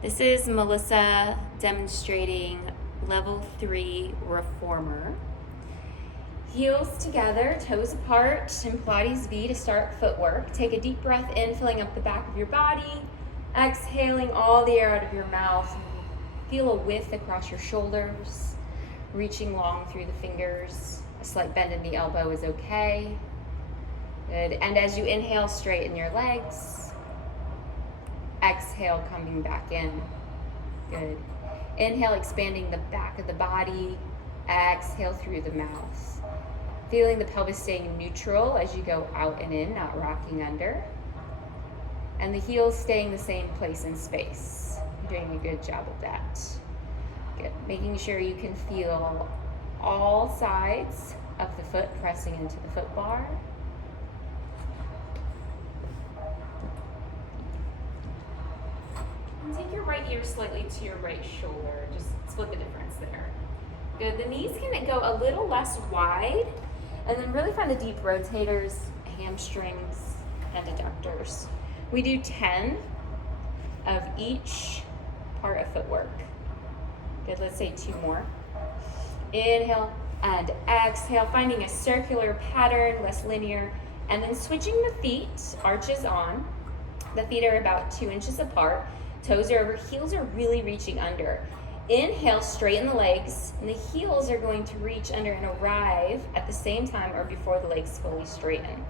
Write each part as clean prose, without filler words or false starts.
This is Melissa demonstrating level 3 reformer. Heels together, toes apart, in Pilates V to start footwork. Take a deep breath in, filling up the back of your body. Exhaling all the air out of your mouth. Feel a width across your shoulders, reaching long through the fingers. A slight bend in the elbow is okay. Good. And as you inhale, straighten your legs. Exhale, coming back in. Good. Inhale, expanding the back of the body. Exhale through the mouth. Feeling the pelvis staying neutral as you go out and in, not rocking under. And the heels staying the same place in space. You're doing a good job of that. Good. Making sure you can feel all sides of the foot pressing into the foot bar. And take your right ear slightly to your right shoulder. Just split the difference there. Good. The knees can go a little less wide. And then really find the deep rotators, hamstrings, and adductors. We do 10 of each part of footwork. Good, let's say 2 more. Inhale and exhale, finding a circular pattern, less linear, and then switching the feet, arches on. The feet are about 2 inches apart. Toes are over, heels are really reaching under. Inhale, straighten the legs, and the heels are going to reach under and arrive at the same time or before the legs fully straighten.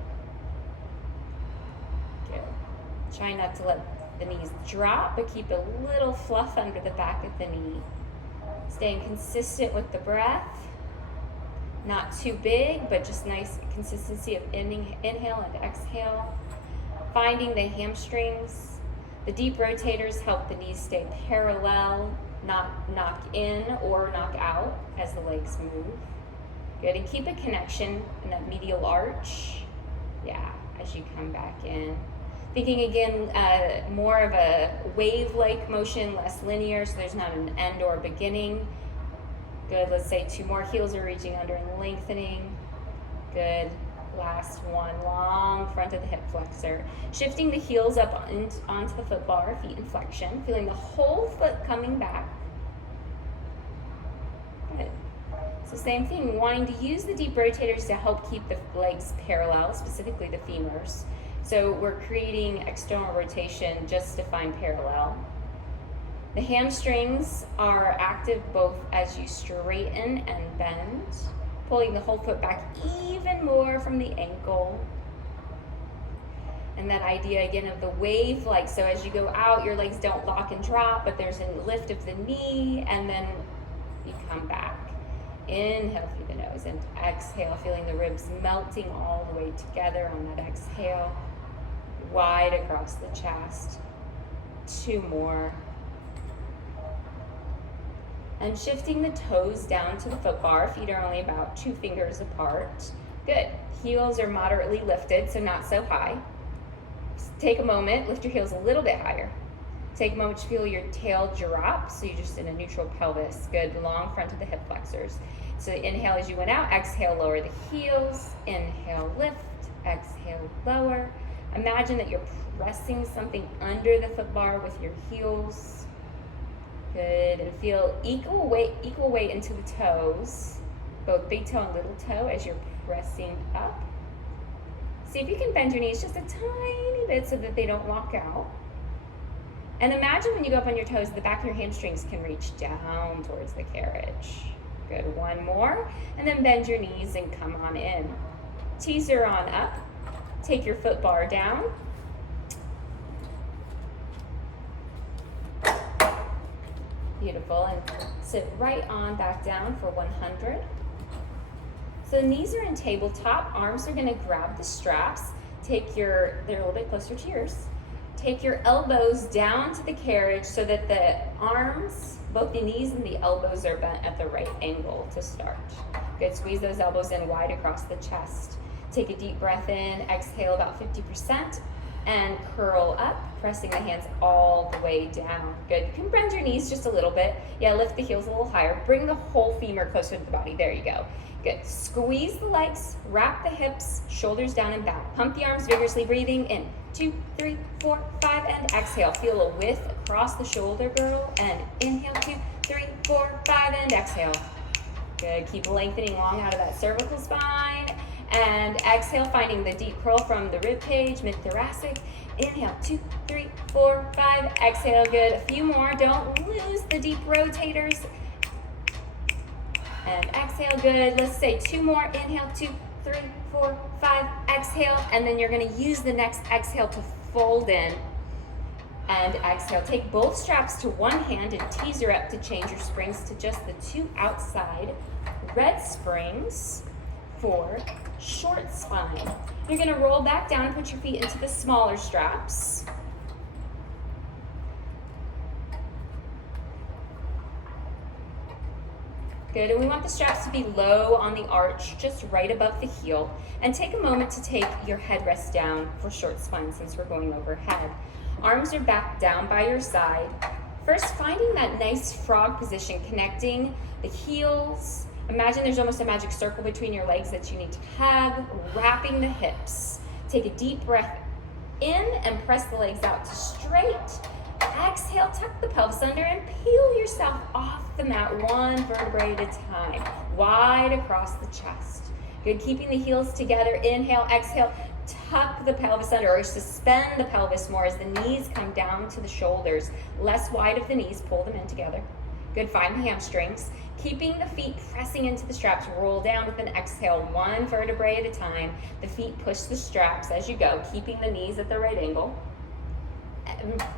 Good. Try not to let the knees drop, but keep a little fluff under the back of the knee. Staying consistent with the breath. Not too big, but just nice consistency of inhale and exhale. Finding the hamstrings. The deep rotators help the knees stay parallel, not knock in or knock out as the legs move. Good, and keep a connection in that medial arch. Yeah, as you come back in. Thinking again, more of a wave-like motion, less linear, so there's not an end or beginning. Good, let's say 2 more. Heels are reaching under and lengthening. Good, last one, long front of the hip flexor. Shifting the heels up onto the foot bar, feet in flexion, feeling the whole foot coming back. Good. So same thing, wanting to use the deep rotators to help keep the legs parallel, specifically the femurs. So we're creating external rotation just to find parallel. The hamstrings are active both as you straighten and bend, pulling the whole foot back even more from the ankle. And that idea again of the wave-like, so as you go out, your legs don't lock and drop, but there's a lift of the knee, and then you come back. Inhale through the nose and exhale, feeling the ribs melting all the way together on that exhale. Wide across the chest. 2 more. And shifting the toes down to the foot bar. Feet are only about 2 fingers apart. Good. Heels are moderately lifted, so not so high. Just take a moment, lift your heels a little bit higher. Take a moment to feel your tail drop, so you're just in a neutral pelvis. Good, long front of the hip flexors. So inhale as you went out, exhale, lower the heels. Inhale, lift, exhale, lower. Imagine that you're pressing something under the foot bar with your heels. Good, and feel equal weight into the toes, both big toe and little toe as you're pressing up. See if you can bend your knees just a tiny bit so that they don't lock out. And imagine when you go up on your toes, the back of your hamstrings can reach down towards the carriage. Good, 1 more, and then bend your knees and come on in. Teaser on up, take your foot bar down. Beautiful, and sit right on back down for 100. So knees are in tabletop, arms are gonna grab the straps. They're a little bit closer to yours. Take your elbows down to the carriage so that the arms, both the knees and the elbows are bent at the right angle to start. Good, squeeze those elbows in wide across the chest. Take a deep breath in, exhale about 50%, and curl up, pressing the hands all the way down. Good, you can bend your knees just a little bit. Yeah, lift the heels a little higher. Bring the whole femur closer to the body, there you go. Good, squeeze the legs, wrap the hips, shoulders down and back. Pump the arms vigorously, breathing in. 2, 3, 4, 5, and exhale. Feel a width across the shoulder girdle, and inhale, 2, 3, 4, 5, and exhale. Good, keep lengthening long out of that cervical spine, and exhale, finding the deep curl from the rib cage, mid-thoracic. Inhale, 2, 3, 4, 5, exhale, good. A few more, don't lose the deep rotators. And exhale, good. Let's say 2 more, inhale, 2, 3, 4, 5, exhale, and then you're gonna use the next exhale to fold in and exhale. Take both straps to one hand and teaser up to change your springs to just the 2 outside red springs for short spine. You're gonna roll back down and put your feet into the smaller straps. Good, and we want the straps to be low on the arch, just right above the heel. And take a moment to take your headrest down for short spine since we're going overhead. Arms are back down by your side. First, finding that nice frog position, connecting the heels. Imagine there's almost a magic circle between your legs that you need to hug, wrapping the hips. Take a deep breath in and press the legs out to straight. Exhale, tuck the pelvis under and peel yourself off the mat one vertebrae at a time, wide across the chest. Good, keeping the heels together. Inhale, exhale, tuck the pelvis under or suspend the pelvis more as the knees come down to the shoulders. Less wide of the knees, pull them in together. Good, find the hamstrings. Keeping the feet pressing into the straps, roll down with an exhale, one vertebrae at a time. The feet push the straps as you go, keeping the knees at the right angle.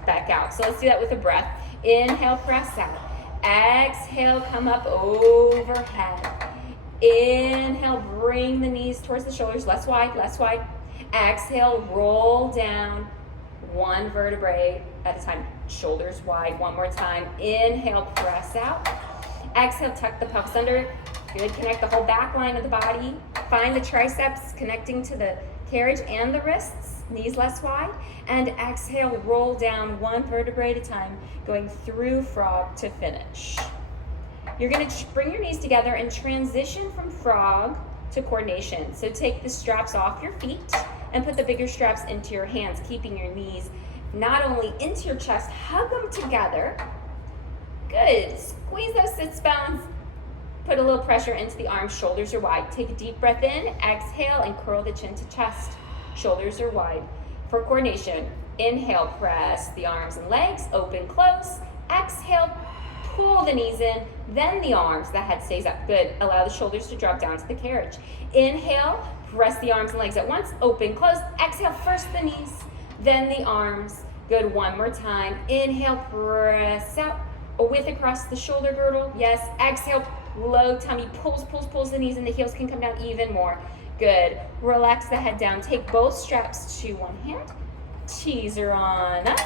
Back out. So let's do that with a breath. Inhale, press out. Exhale, come up overhead. Inhale, bring the knees towards the shoulders, less wide, less wide. Exhale, roll down one vertebrae at a time, shoulders wide. One more time. Inhale, press out. Exhale, tuck the pelvis under. Good, connect the whole back line of the body. Find the triceps connecting to the carriage and the wrists, knees less wide. And exhale, roll down one vertebrae at a time, going through frog to finish. You're gonna bring your knees together and transition from frog to coordination. So take the straps off your feet and put the bigger straps into your hands, keeping your knees not only into your chest, hug them together. Good, squeeze those sits bones. Put a little pressure into the arms, shoulders are wide. Take a deep breath in, exhale, and curl the chin to chest. Shoulders are wide. For coordination, inhale, press the arms and legs, open, close. Exhale, pull the knees in, then the arms, the head stays up. Good, allow the shoulders to drop down to the carriage. Inhale, press the arms and legs at once, open, close. Exhale, first the knees, then the arms. Good, one more time. Inhale, press out. A width across the shoulder girdle, yes. Exhale, low tummy pulls the knees and the heels can come down even more. Good. Relax the head down. Take both straps to one hand. Teaser on up.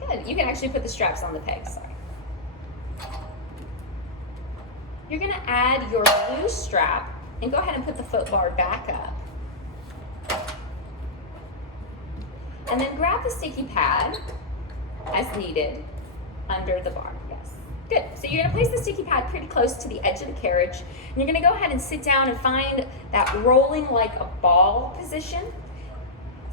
Good. You can actually put the straps on the pegs. Sorry. You're going to add your loose strap and go ahead and put the foot bar back up. And then grab the sticky pad as needed under the bar. Yes. Good. So you're going to place the sticky pad pretty close to the edge of the carriage. And you're going to go ahead and sit down and find that rolling like a ball position.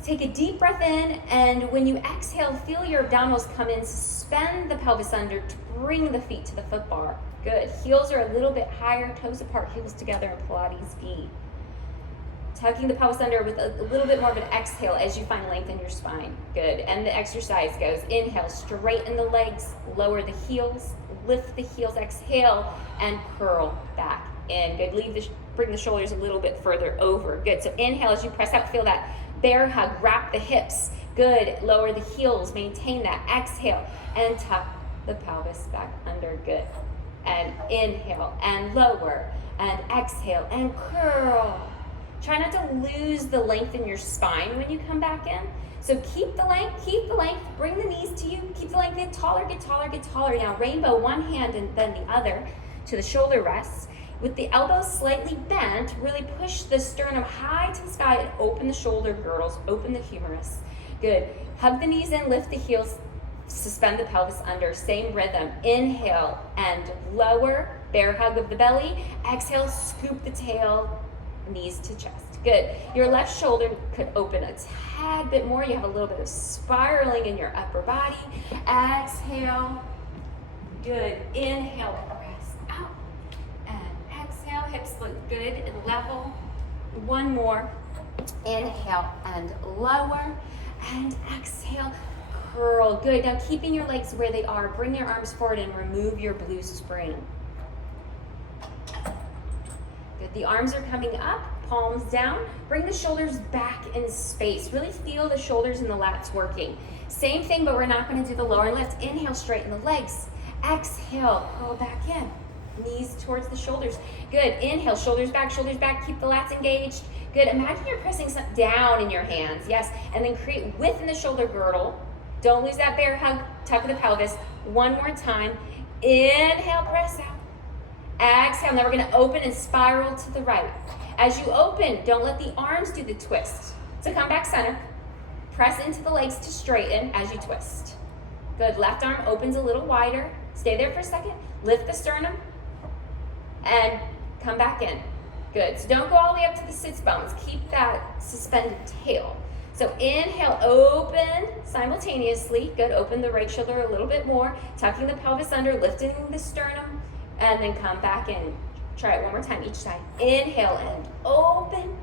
Take a deep breath in, and when you exhale, feel your abdominals come in. Suspend the pelvis under to bring the feet to the foot bar. Good. Heels are a little bit higher, toes apart, heels together in Pilates V. Tucking the pelvis under with a little bit more of an exhale as you find length in your spine. Good. And the exercise goes. Inhale, straighten the legs, lower the heels, lift the heels, exhale, and curl back in. Good. Bring the shoulders a little bit further over. Good. So inhale as you press out, feel that bear hug, wrap the hips. Good. Lower the heels, maintain that. Exhale, and tuck the pelvis back under. Good. And inhale, and lower, and exhale, and curl. Try not to lose the length in your spine when you come back in. So keep the length, bring the knees to you, keep the length, get taller. Now rainbow, one hand and then the other to the shoulder rests. With the elbows slightly bent, really push the sternum high to the sky and open the shoulder girdles, open the humerus. Good. Hug the knees in, lift the heels, suspend the pelvis under, same rhythm. Inhale and lower, bear hug of the belly. Exhale, scoop the tail, knees to chest. Good. Your left shoulder could open a tad bit more. You have a little bit of spiraling in your upper body. Exhale. Good. Inhale, press out. And exhale, hips look good and level. One more. Inhale and lower. And exhale, curl. Good. Now keeping your legs where they are, bring your arms forward and remove your blue spring. Good. The arms are coming up. Palms down, bring the shoulders back in space. Really feel the shoulders and the lats working. Same thing, but we're not going to do the lower lift. Inhale, straighten the legs. Exhale, pull back in. Knees towards the shoulders. Good. Inhale, shoulders back, keep the lats engaged. Good. Imagine you're pressing something down in your hands. Yes. And then create width in the shoulder girdle. Don't lose that bear hug. Tuck of the pelvis. One more time. Inhale, press out. Exhale. Now we're going to open and spiral to the right. As you open, don't let the arms do the twist. So come back center. Press into the legs to straighten as you twist. Good. Left arm opens a little wider. Stay there for a second. Lift the sternum and come back in. Good. So don't go all the way up to the sits bones. Keep that suspended tail. So inhale, open simultaneously. Good. Open the right shoulder a little bit more. Tucking the pelvis under, lifting the sternum, and then come back in. Try it one more time each side. Inhale and open.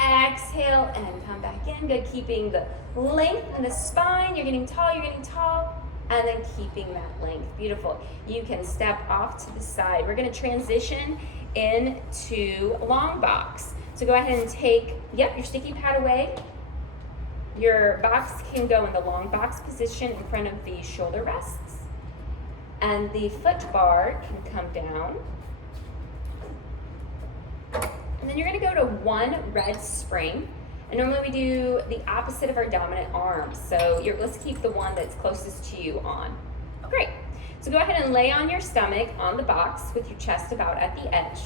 Exhale and come back in. Good. Keeping the length in the spine. You're getting tall, and then keeping that length. Beautiful. You can step off to the side. We're going to transition into long box. So go ahead and take, your sticky pad away. Your box can go in the long box position in front of the shoulder rests. And the foot bar can come down. And then you're going to go to one red spring. And normally we do the opposite of our dominant arm. So let's keep the one that's closest to you on. Great. So go ahead and lay on your stomach on the box with your chest about at the edge.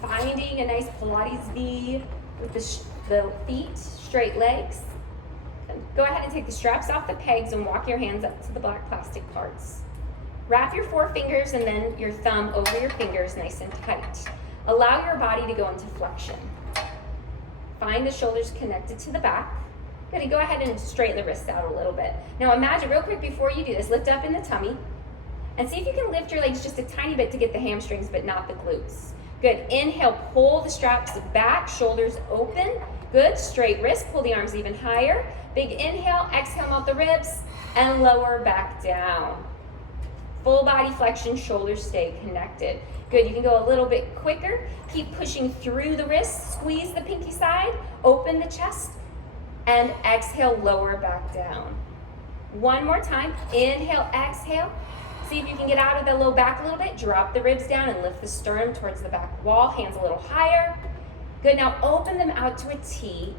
Finding a nice Pilates V with the feet, straight legs. And go ahead and take the straps off the pegs and walk your hands up to the black plastic parts. Wrap your forefingers and then your thumb over your fingers nice and tight. Allow your body to go into flexion. Find the shoulders connected to the back. Good, and go ahead and straighten the wrists out a little bit. Now imagine, real quick before you do this, lift up in the tummy and see if you can lift your legs just a tiny bit to get the hamstrings, but not the glutes. Good, inhale, pull the straps back, shoulders open. Good, straight wrist, pull the arms even higher. Big inhale, exhale, melt the ribs, and lower back down. Full body flexion, shoulders stay connected. Good, you can go a little bit quicker. Keep pushing through the wrists, squeeze the pinky side, open the chest, and exhale, lower back down. One more time, inhale, exhale. See if you can get out of the low back a little bit. Drop the ribs down and lift the sternum towards the back wall, hands a little higher. Good, now open them out to a T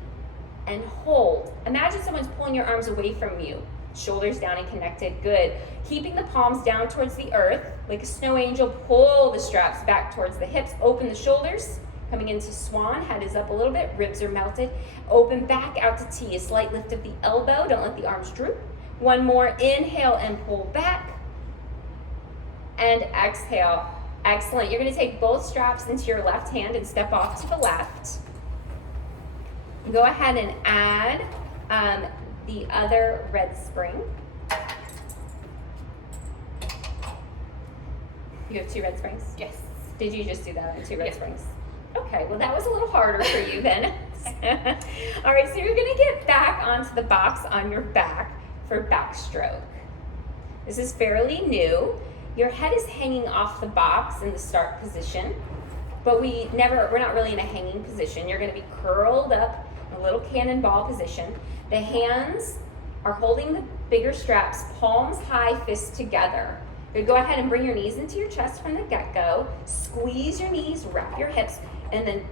and hold. Imagine someone's pulling your arms away from you. Shoulders down and connected. Good. Keeping the palms down towards the earth, like a snow angel, pull the straps back towards the hips, open the shoulders, coming into swan, head is up a little bit, ribs are melted. Open back out to T, a slight lift of the elbow, don't let the arms droop. One more, inhale and pull back, and exhale. Excellent. You're going to take both straps into your left hand and step off to the left. Go ahead and add the other red spring. You have two red springs? Yes. Did you just do that on two red springs? Okay, well that was a little harder for you then. All right, so you're gonna get back onto the box on your back for backstroke. This is fairly new. Your head is hanging off the box in the start position, but we're not really in a hanging position. You're gonna be curled up in a little cannonball position. The hands are holding the bigger straps, palms high, fists together. Good, go ahead and bring your knees into your chest from the get-go. Squeeze your knees, wrap your hips, and then,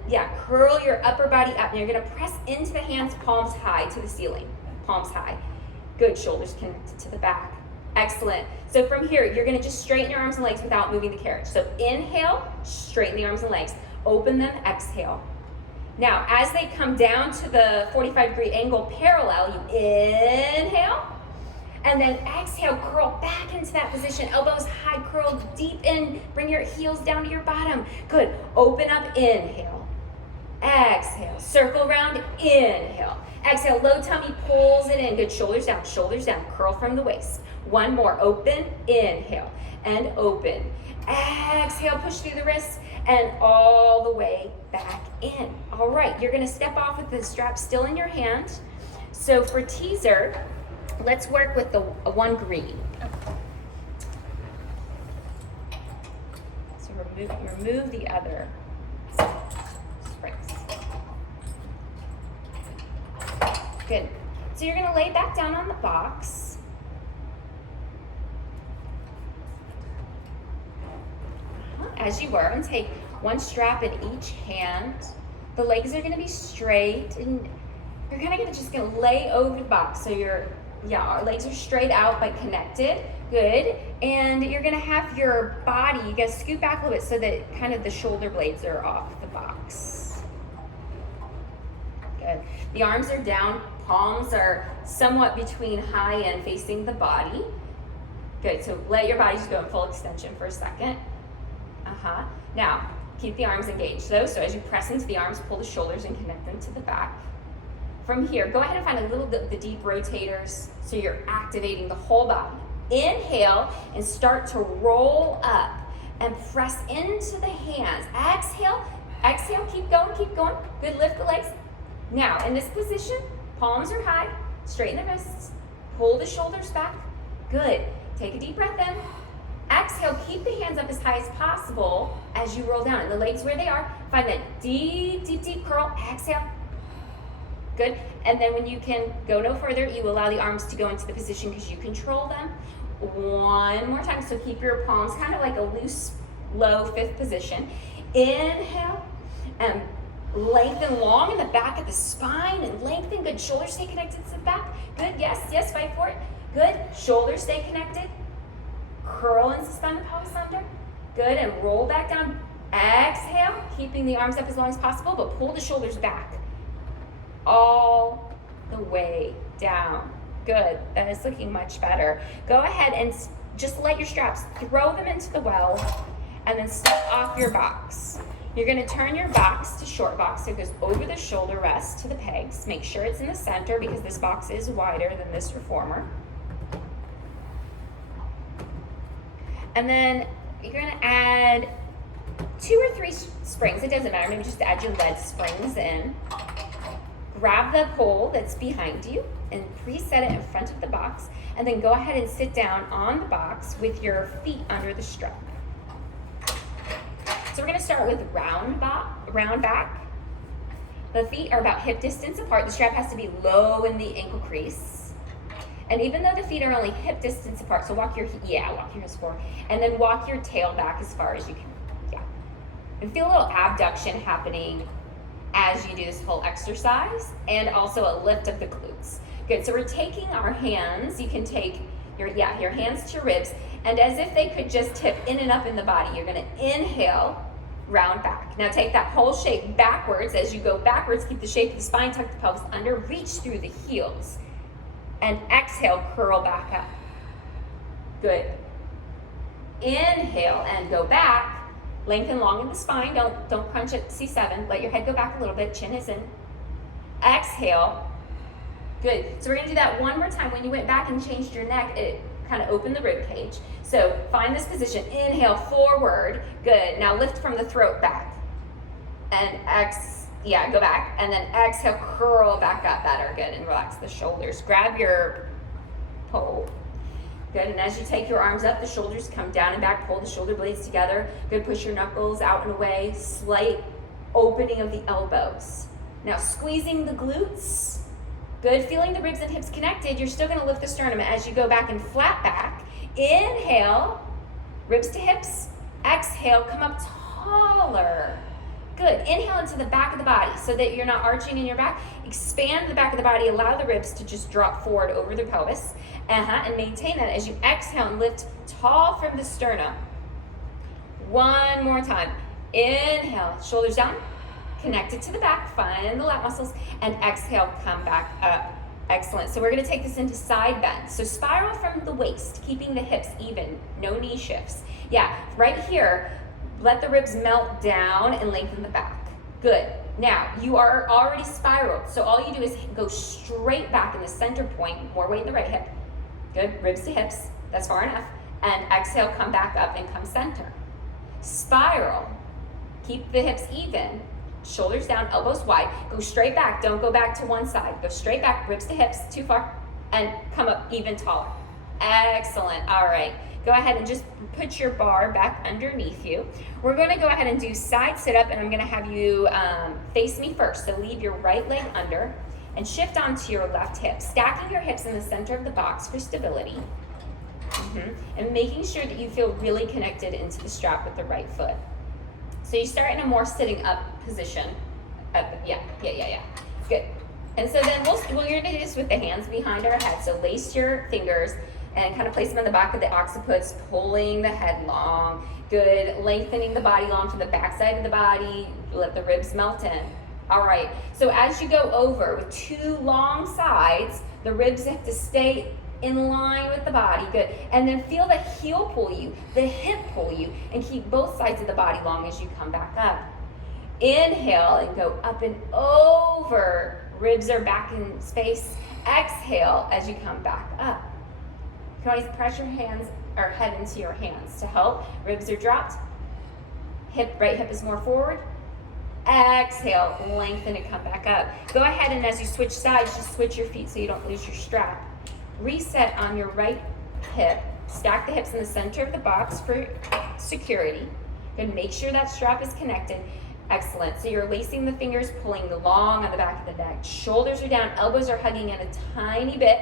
curl your upper body up. And you're gonna press into the hands, palms high to the ceiling, palms high. Good, shoulders connected to the back. Excellent. So from here, you're gonna just straighten your arms and legs without moving the carriage. So inhale, straighten the arms and legs. Open them, exhale. Now, as they come down to the 45-degree angle parallel, you inhale, and then exhale, curl back into that position. Elbows high, curl deep in. Bring your heels down to your bottom. Good. Open up, inhale. Exhale, circle around, inhale. Exhale, low tummy pulls it in. Good, shoulders down, curl from the waist. One more, open, inhale, and open. Exhale, push through the wrists, and all the way back in. All right, you're gonna step off with the strap still in your hand. So for teaser, let's work with the one green. So remove the other springs. Good. So you're gonna lay back down on the box. As you were, and take one strap in each hand. The legs are gonna be straight, and you're kind of just gonna lay over the box. So our legs are straight out but connected. Good. And you're gonna have your body, you gotta scoot back a little bit so that kind of the shoulder blades are off the box. Good. The arms are down, palms are somewhat between high and facing the body. Good, so let your body just go in full extension for a second. Now, keep the arms engaged though, so as you press into the arms, pull the shoulders and connect them to the back. From here, go ahead and find a little bit of the deep rotators so you're activating the whole body. Inhale and start to roll up and press into the hands. Exhale, keep going. Good, lift the legs. Now, in this position, palms are high, straighten the wrists, pull the shoulders back. Good, take a deep breath in. Exhale, keep the hands up as high as possible as you roll down. And the legs where they are, find that deep curl. Exhale. Good. And then when you can go no further, you allow the arms to go into the position because you control them. One more time. So keep your palms kind of like a loose, low fifth position. Inhale. And lengthen long in the back of the spine and lengthen. Good. Shoulders stay connected to the back. Good. Yes. Fight for it. Good. Shoulders stay connected. Curl and suspend the pelvis under. Good, and roll back down. Exhale, keeping the arms up as long as possible, but pull the shoulders back. All the way down. Good, that is looking much better. Go ahead and just let your straps, throw them into the well, and then step off your box. You're gonna turn your box to short box, so it goes over the shoulder rest to the pegs. Make sure it's in the center because this box is wider than this reformer. And then you're gonna add 2 or 3 springs, it doesn't matter, maybe just add your lead springs in. Grab the pole that's behind you and preset it in front of the box, and then go ahead and sit down on the box with your feet under the strap. So we're gonna start with round back. The feet are about hip distance apart. The strap has to be low in the ankle crease. And even though the feet are only hip distance apart, so walk your heels forward, and then walk your tail back as far as you can. Yeah. And feel a little abduction happening as you do this whole exercise, and also a lift of the glutes. Good, so we're taking our hands, you can take your hands to your ribs, and as if they could just tip in and up in the body, you're gonna inhale, round back. Now take that whole shape backwards. As you go backwards, keep the shape of the spine, tuck the pelvis under, reach through the heels. And exhale, curl back up. Good. Inhale and go back. Lengthen long in the spine. Don't crunch at C7. Let your head go back a little bit. Chin is in. Exhale. Good. So we're going to do that one more time. When you went back and changed your neck, it kind of opened the rib cage. So find this position. Inhale, forward. Good. Now lift from the throat back. And go back, and then exhale, curl back up better. Good, and relax the shoulders. Grab your pole. Good, and as you take your arms up, the shoulders come down and back. Pull the shoulder blades together. Good, push your knuckles out and away. Slight opening of the elbows. Now squeezing the glutes. Good, feeling the ribs and hips connected. You're still gonna lift the sternum as you go back and flat back. Inhale, ribs to hips. Exhale, come up taller. Good. Inhale into the back of the body so that you're not arching in your back. Expand the back of the body. Allow the ribs to just drop forward over the pelvis. And maintain that as you exhale and lift tall from the sternum. One more time. Inhale, shoulders down, connected to the back. Find the lat muscles. And exhale, come back up. Excellent. So we're going to take this into side bend. So spiral from the waist, keeping the hips even. No knee shifts. Yeah, right here. Let the ribs melt down and lengthen the back. Good. Now, you are already spiraled, so all you do is go straight back in the center point, more weight in the right hip. Good, ribs to hips, that's far enough. And exhale, come back up and come center. Spiral, keep the hips even, shoulders down, elbows wide, go straight back, don't go back to one side. Go straight back, ribs to hips, too far, and come up even taller. Excellent, all right. Go ahead and just put your bar back underneath you. We're gonna go ahead and do side sit-up, and I'm gonna have you face me first. So leave your right leg under and shift onto your left hip, stacking your hips in the center of the box for stability. And making sure that you feel really connected into the strap with the right foot. So you start in a more sitting up position. Yeah. Good. And so then we're gonna do this with the hands behind our head. So lace your fingers and kind of place them on the back of the occiput, pulling the head long. Good, lengthening the body long to the back side of the body. Let the ribs melt in. All right, so as you go over with two long sides, the ribs have to stay in line with the body. Good, and then feel the heel pull you, the hip pull you, and keep both sides of the body long as you come back up. Inhale and go up and over. Ribs are back in space. Exhale as you come back up. You can always press your hands or head into your hands to help. Ribs are dropped. Right hip is more forward. Exhale, lengthen and come back up. Go ahead and as you switch sides, just switch your feet so you don't lose your strap. Reset on your right hip. Stack the hips in the center of the box for security. Then make sure that strap is connected. Excellent. So you're lacing the fingers, pulling the long on the back of the neck. Shoulders are down, elbows are hugging in a tiny bit.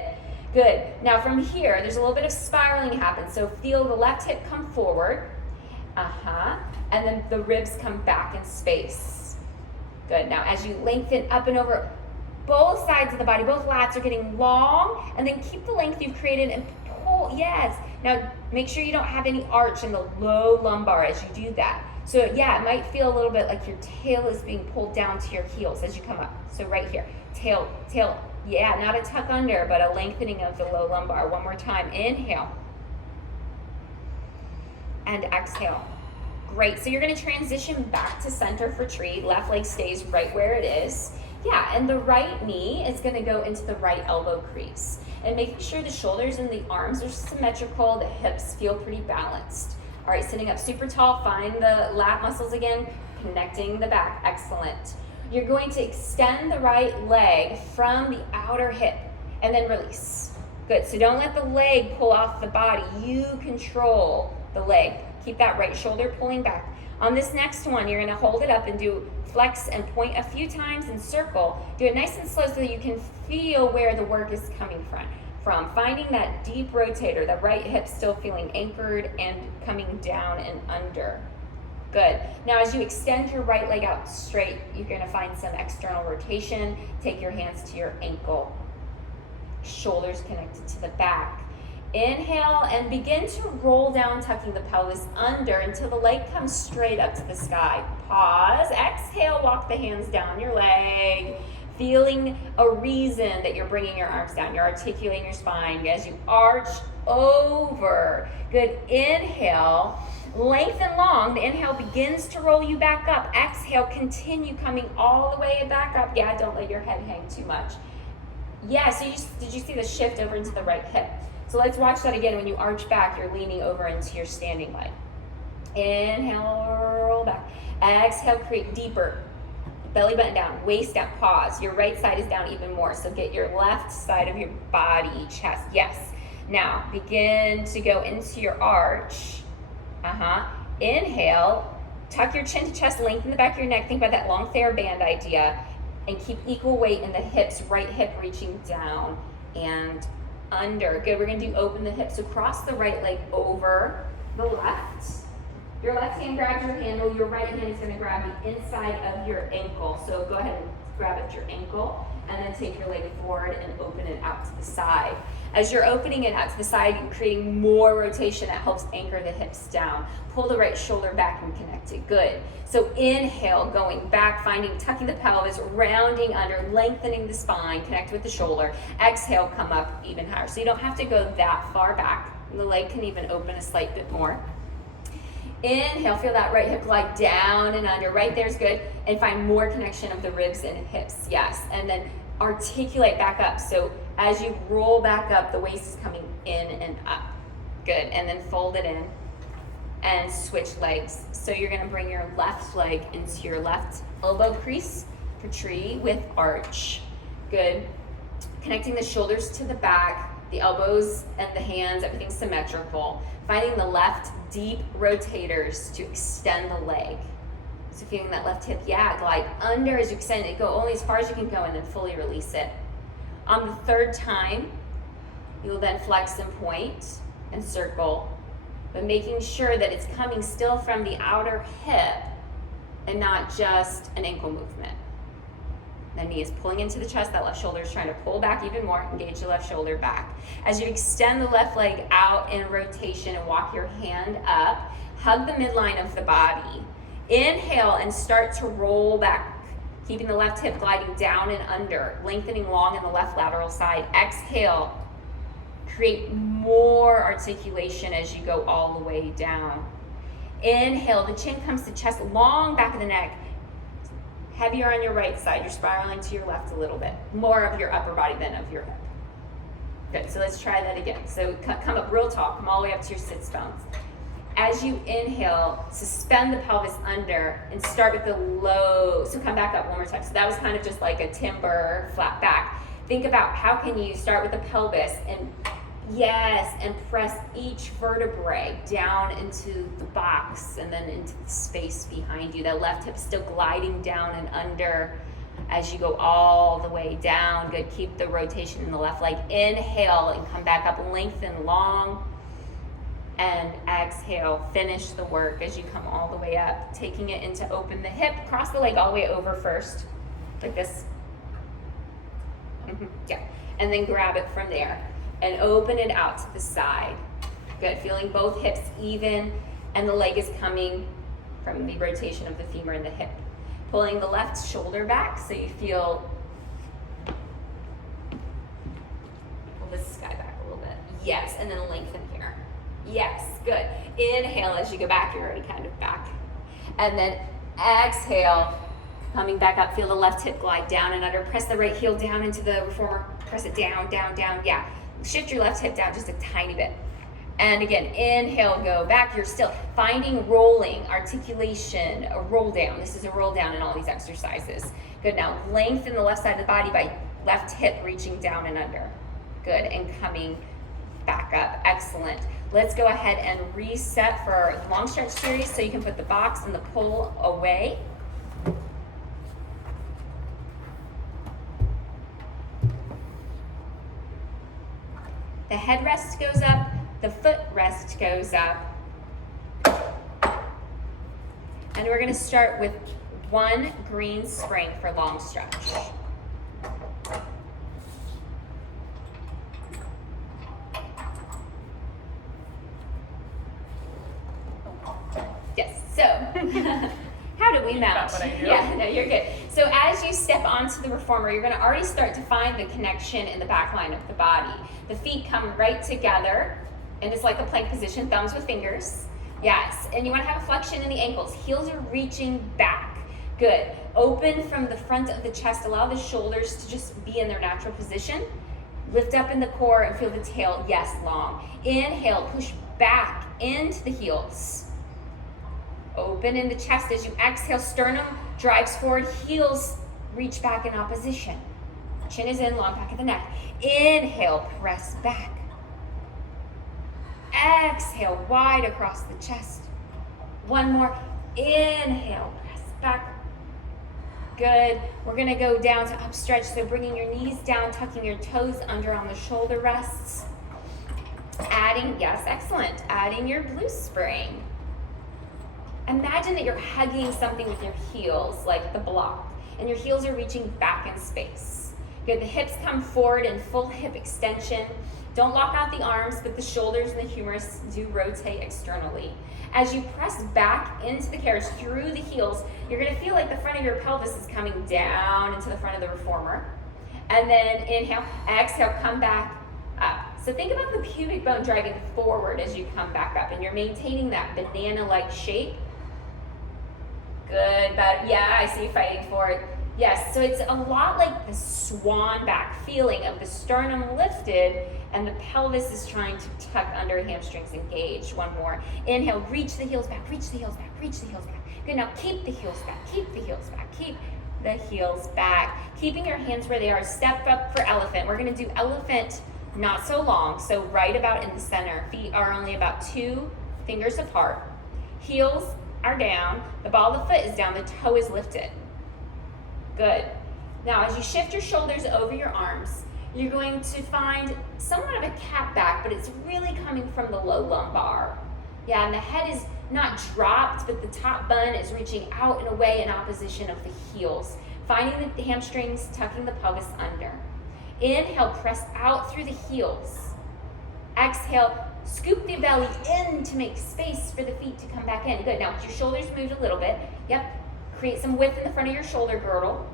Good. Now from here, there's a little bit of spiraling happen. So feel the left hip come forward. And then the ribs come back in space. Good. Now as you lengthen up and over, both sides of the body, both lats are getting long, and then keep the length you've created and pull. Yes. Now make sure you don't have any arch in the low lumbar as you do that. So yeah, it might feel a little bit like your tail is being pulled down to your heels as you come up. So right here, tail. Yeah, not a tuck under, but a lengthening of the low lumbar. One more time, inhale. And exhale. Great, so you're gonna transition back to center for tree. Left leg stays right where it is. Yeah, and the right knee is gonna go into the right elbow crease. And making sure the shoulders and the arms are symmetrical, the hips feel pretty balanced. All right, sitting up super tall, find the lat muscles again, connecting the back, excellent. You're going to extend the right leg from the outer hip and then release. Good, so don't let the leg pull off the body. You control the leg. Keep that right shoulder pulling back. On this next one, you're gonna hold it up and do flex and point a few times and circle. Do it nice and slow so that you can feel where the work is coming from. Finding that deep rotator, the right hip still feeling anchored and coming down and under. Good. Now as you extend your right leg out straight, you're gonna find some external rotation. Take your hands to your ankle. Shoulders connected to the back. Inhale and begin to roll down, tucking the pelvis under until the leg comes straight up to the sky. Pause, exhale, walk the hands down your leg. Feeling a reason that you're bringing your arms down. You're articulating your spine as you arch over. Good, inhale. Lengthen long. The inhale begins to roll you back up. Exhale, continue coming all the way back up. Yeah, don't let your head hang too much. Yeah, so did you see the shift over into the right hip? So let's watch that again. When you arch back, you're leaning over into your standing leg. Inhale, roll back. Exhale, create deeper. Belly button down, waist down, pause. Your right side is down even more. So get your left side of your body, chest, yes. Now, begin to go into your arch. Inhale, tuck your chin to chest, lengthen the back of your neck. Think about that long TheraBand idea. And keep equal weight in the hips, right hip reaching down and under. Good, we're gonna do open the hips. So cross the right leg over the left. Your left hand grabs your handle, your right hand is gonna grab the inside of your ankle. So go ahead and grab at your ankle and then take your leg forward and open it out to the side. As you're opening it out to the side, you're creating more rotation that helps anchor the hips down. Pull the right shoulder back and connect it, good. So inhale, going back, tucking the pelvis, rounding under, lengthening the spine, connect with the shoulder. Exhale, come up even higher. So you don't have to go that far back. The leg can even open a slight bit more. Inhale, feel that right hip glide down and under. Right there's good. And find more connection of the ribs and hips. Yes. And then articulate back up. So as you roll back up, the waist is coming in and up. Good. And then fold it in and switch legs. So you're going to bring your left leg into your left elbow crease for tree with arch. Good. Connecting the shoulders to the back, the elbows and the hands, everything's symmetrical. Finding the left deep rotators to extend the leg. So feeling that left hip, yeah, glide under as you extend it. Go only as far as you can go and then fully release it. On the third time, you'll then flex and point and circle, but making sure that it's coming still from the outer hip and not just an ankle movement. The knee is pulling into the chest, that left shoulder is trying to pull back even more, engage the left shoulder back. As you extend the left leg out in rotation and walk your hand up, hug the midline of the body. Inhale and start to roll back, keeping the left hip gliding down and under, lengthening long in the left lateral side. Exhale, create more articulation as you go all the way down. Inhale, the chin comes to chest, long back of the neck. Heavier on your right side, you're spiraling to your left a little bit. More of your upper body than of your hip. Good, so let's try that again. So come up real tall, come all the way up to your sits bones. As you inhale, suspend the pelvis under and start with the low. So come back up one more time. So that was kind of just like a timber flat back. Think about how can you start with the pelvis and yes, and press each vertebrae down into the box and then into the space behind you. That left hip still gliding down and under as you go all the way down. Good, keep the rotation in the left leg. Inhale and come back up, lengthen long. And exhale, finish the work as you come all the way up. Taking it into open the hip, cross the leg all the way over first, like this. Yeah, and then grab it from there. And open it out to the side. Good, feeling both hips even, and the leg is coming from the rotation of the femur and the hip. Pulling the left shoulder back so you feel, pull this guy back a little bit. Yes, and then lengthen here. Yes, good. Inhale as you go back, you're already kind of back. And then exhale, coming back up, feel the left hip glide down and under. Press the right heel down into the reformer. Press it down, down, down, yeah. Shift your left hip down just a tiny bit. And again, inhale, go back. You're still finding rolling, articulation, a roll down. This is a roll down in all these exercises. Good, now lengthen the left side of the body by left hip reaching down and under. Good, and coming back up, excellent. Let's go ahead and reset for our long stretch series so you can put the box and the pull away. The headrest goes up, the footrest goes up. And we're gonna start with one green spring for long stretch. Yes, so how do we mount? Yeah, no, you're good. So as you step onto the reformer, you're gonna already start to find the connection in the back line of the body. The feet come right together, and it's like a plank position, thumbs with fingers. Yes, and you wanna have a flexion in the ankles. Heels are reaching back. Good. Open from the front of the chest. Allow the shoulders to just be in their natural position. Lift up in the core and feel the tail, yes, long. Inhale, push back into the heels. Open in the chest as you exhale, sternum drives forward, heels reach back in opposition. Chin is in, long back of the neck. Inhale, press back. Exhale, wide across the chest. One more. Inhale, press back. Good. We're gonna go down to upstretch, so bringing your knees down, tucking your toes under on the shoulder rests. Adding, yes, excellent. Adding your blue spring. Imagine that you're hugging something with your heels, like the block, and your heels are reaching back in space. Good, the hips come forward in full hip extension. Don't lock out the arms, but the shoulders and the humerus do rotate externally. As you press back into the carriage through the heels, you're gonna feel like the front of your pelvis is coming down into the front of the reformer. And then inhale, exhale, come back up. So think about the pubic bone driving forward as you come back up, and you're maintaining that banana-like shape. Good, better. Yeah, I see you fighting for it. Yes, so it's a lot like the swan back feeling of the sternum lifted and the pelvis is trying to tuck under, hamstrings engaged. One more. Inhale, reach the heels back, reach the heels back, reach the heels back. Good, now keep the heels back, keep the heels back, keep the heels back. Keeping your hands where they are. Step up for elephant. We're gonna do elephant not so long, so right about in the center. Feet are only about 2 fingers apart. Heels are down, the ball of the foot is down, the toe is lifted. Good. Now, as you shift your shoulders over your arms, you're going to find somewhat of a cat back, but it's really coming from the low lumbar. Yeah, and the head is not dropped, but the top bun is reaching out and away in opposition of the heels. Finding the hamstrings, tucking the pelvis under. Inhale, press out through the heels. Exhale, scoop the belly in to make space for the feet to come back in. Good. Now, with your shoulders moved a little bit. Yep. Create some width in the front of your shoulder girdle.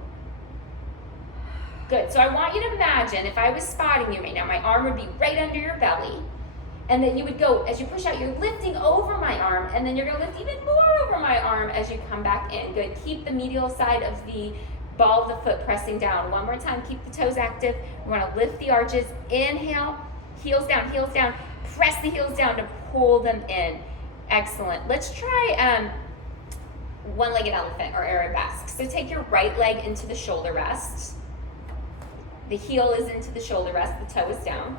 Good. So I want you to imagine if I was spotting you right now, my arm would be right under your belly. And then you would go, as you push out, you're lifting over my arm, and then you're going to lift even more over my arm as you come back in. Good. Keep the medial side of the ball of the foot pressing down. One more time. Keep the toes active. We want to lift the arches. Inhale. Heels down, heels down. Press the heels down to pull them in. Excellent. Let's try one-legged elephant or arabesque. So take your right leg into the shoulder rest. The heel is into the shoulder rest. The toe is down.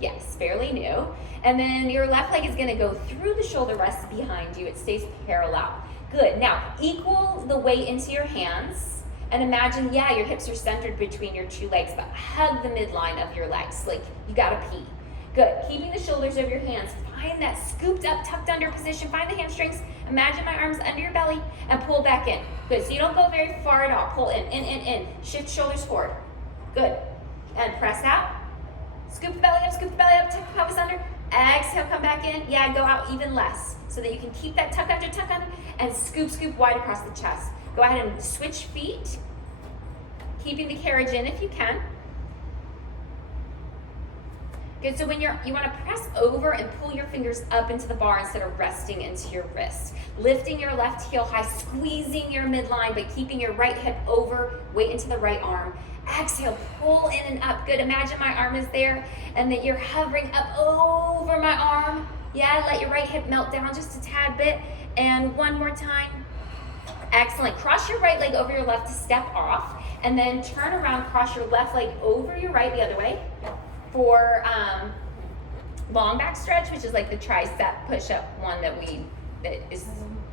Yes, fairly new. And then your left leg is going to go through the shoulder rest behind you. It stays parallel. Good. Now, equal the weight into your hands. And imagine, yeah, your hips are centered between your 2 legs, but hug the midline of your legs like you got to pee. Good. Keeping the shoulders over your hands. Find that scooped up, tucked under position. Find the hamstrings. Imagine my arms under your belly and pull back in. Good. So you don't go very far at all. Pull in. Shift shoulders forward. Good. And press out. Scoop the belly up, tuck the pelvis under. Exhale, come back in. Yeah, go out even less so that you can keep that tuck under, and scoop wide across the chest. Go ahead and switch feet, keeping the carriage in if you can. Good, so when you want to press over and pull your fingers up into the bar instead of resting into your wrist. Lifting your left heel high, squeezing your midline, but keeping your right hip over, weight into the right arm. Exhale, pull in and up. Good, imagine my arm is there and that you're hovering up over my arm. Yeah, let your right hip melt down just a tad bit. And one more time. Excellent. Cross your right leg over your left to step off, and then turn around, cross your left leg over your right the other way for long back stretch, which is like the tricep push-up one that is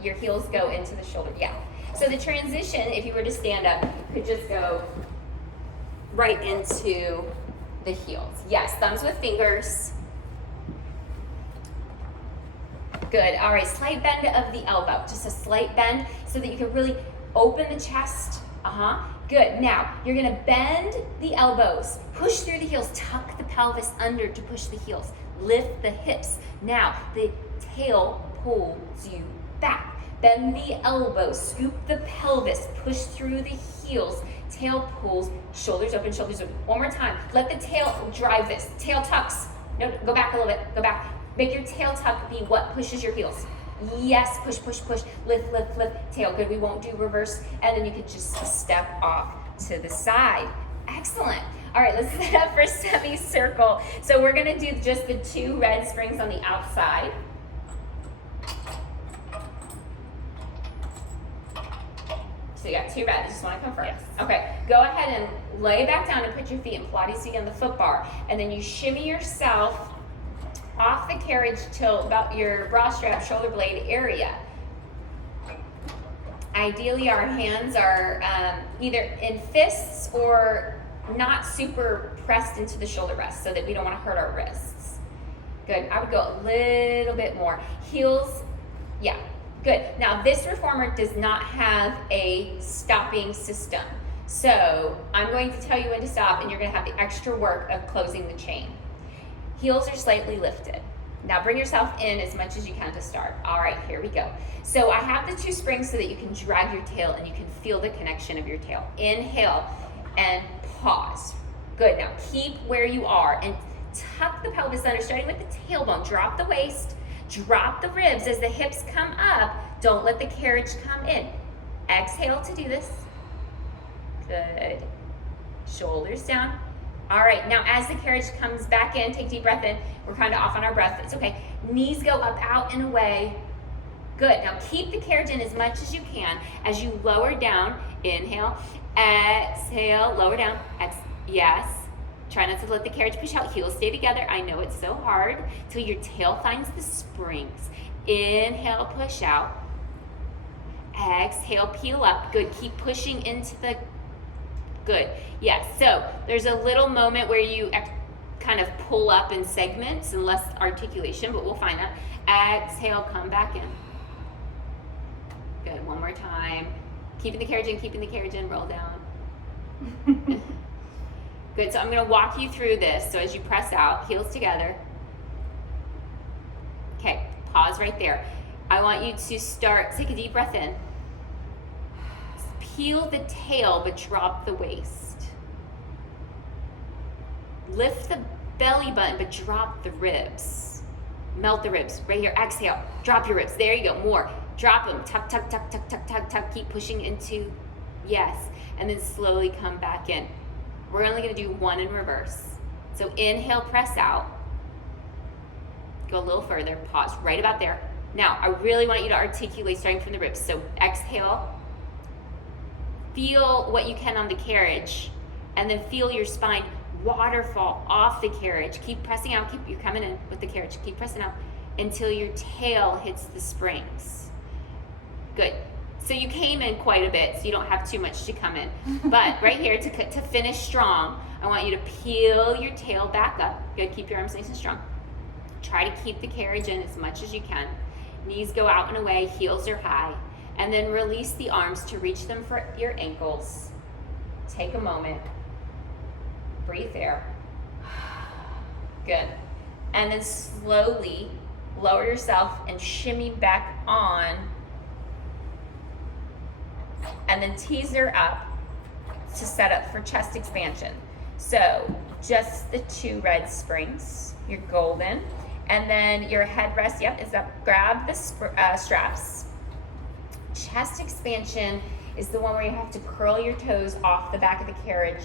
your heels go into the shoulder. Yeah. So the transition, if you were to stand up, could just go right into the heels. Yes, thumbs with fingers. Good. All right, slight bend of the elbow. Just a slight bend so that you can really open the chest. Good. Now, you're going to bend the elbows. Push through the heels. Tuck the pelvis under to push the heels. Lift the hips. Now, the tail pulls you back. Bend the elbows. Scoop the pelvis. Push through the heels. Tail pulls. Shoulders open, shoulders open. One more time. Let the tail drive this. Tail tucks. No, go back a little bit. Go back. Make your tail tuck be what pushes your heels. Yes, push. Lift, tail. Good, we won't do reverse. And then you can just step off to the side. Excellent. All right, let's set up for semicircle. So we're gonna do just the 2 red springs on the outside. So you got 2 red, I just wanna confirm. Yes. Okay, go ahead and lay back down and put your feet in Pilates feet on the foot bar. And then you shimmy yourself off the carriage till about your bra strap, shoulder blade area. Ideally, our hands are either in fists or not super pressed into the shoulder rest so that we don't want to hurt our wrists. Good. I would go a little bit more. Heels, yeah, good. Now, this reformer does not have a stopping system. So I'm going to tell you when to stop, and you're going to have the extra work of closing the chain. Heels are slightly lifted. Now bring yourself in as much as you can to start. All right, here we go. So I have the 2 springs so that you can drag your tail and you can feel the connection of your tail. Inhale and pause. Good, now keep where you are and Tuck the pelvis under, starting with the tailbone. Drop the waist, drop the ribs as the hips come up. Don't let the carriage come in. Exhale to do this. Good. Shoulders down. All right, now as the carriage comes back in, take a deep breath in. We're kind of off on our breath. It's okay. Knees go up, out, and away. Good. Now keep the carriage in as much as you can. As you lower down, inhale, exhale, lower down. Yes. Try not to let the carriage push out. Heels stay together. I know it's so hard till your tail finds the springs. Inhale, push out. Exhale, peel up. Good. Keep pushing into the... Good. Yes. So there's a little moment where you kind of pull up in segments and less articulation, but we'll find that. Exhale, come back in. Good. One more time. Keeping the carriage in, roll down. Good. So I'm going to walk you through this. So as you press out, heels together. Okay. Pause right there. I want you to start, take a deep breath in. Peel the tail, but drop the waist. Lift the belly button, but drop the ribs. Melt the ribs. Right here. Exhale. Drop your ribs. There you go. More. Drop them. Tuck, tuck, tuck, tuck, tuck, tuck, tuck. Keep pushing into, yes. And then slowly come back in. We're only going to do one in reverse. So inhale, press out. Go a little further. Pause right about there. Now, I really want you to articulate starting from the ribs. So exhale. Feel what you can on the carriage. And then feel your spine waterfall off the carriage. Keep pressing out. You're coming in with the carriage. Keep pressing out until your tail hits the springs. Good. So you came in quite a bit, so you don't have too much to come in. But right here, to finish strong, I want you to peel your tail back up. Good. Keep your arms nice and strong. Try to keep the carriage in as much as you can. Knees go out and away. Heels are high. And then release the arms to reach them for your ankles. Take a moment. Breathe there. Good. And then slowly lower yourself and shimmy back on. And then teaser up to set up for chest expansion. So just the two red springs. You're golden. And then your headrest, yep, is up. Grab the straps. Chest expansion is the one where you have to curl your toes off the back of the carriage